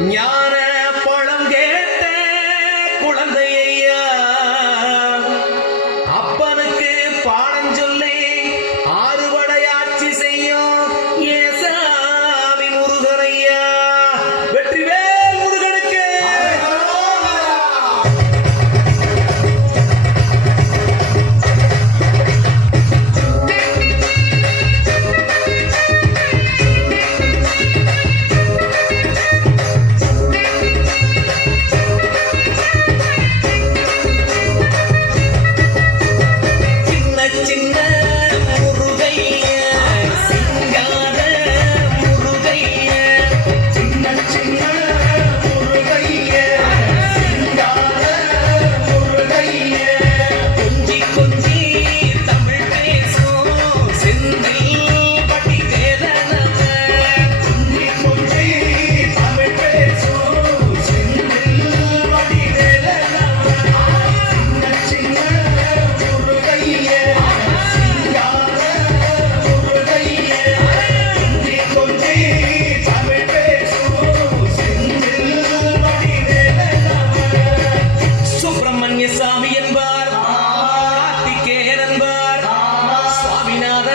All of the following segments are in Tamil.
ஞான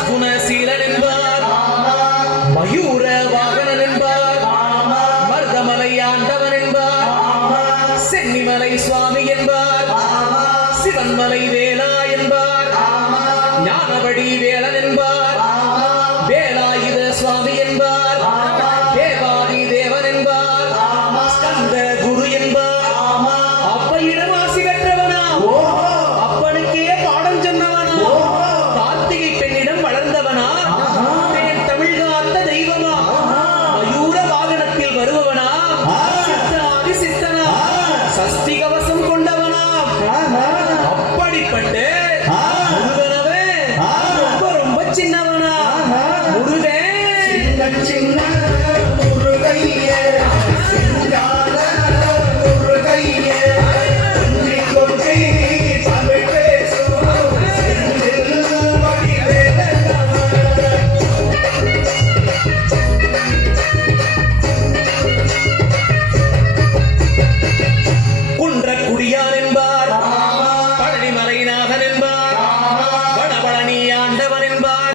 குணசீலன் என்பார் மயூர வாகனன் என்பார் மருதமலை ஆண்டவன் என்பார் சென்னிமலை சுவாமி என்பார் என்பார் சஷ்டி கவசம் கொண்டவனாம் அப்படிப்பட்ட முருகனவே ரொம்ப ரொம்ப சின்னவனா? முருகன் சின்ன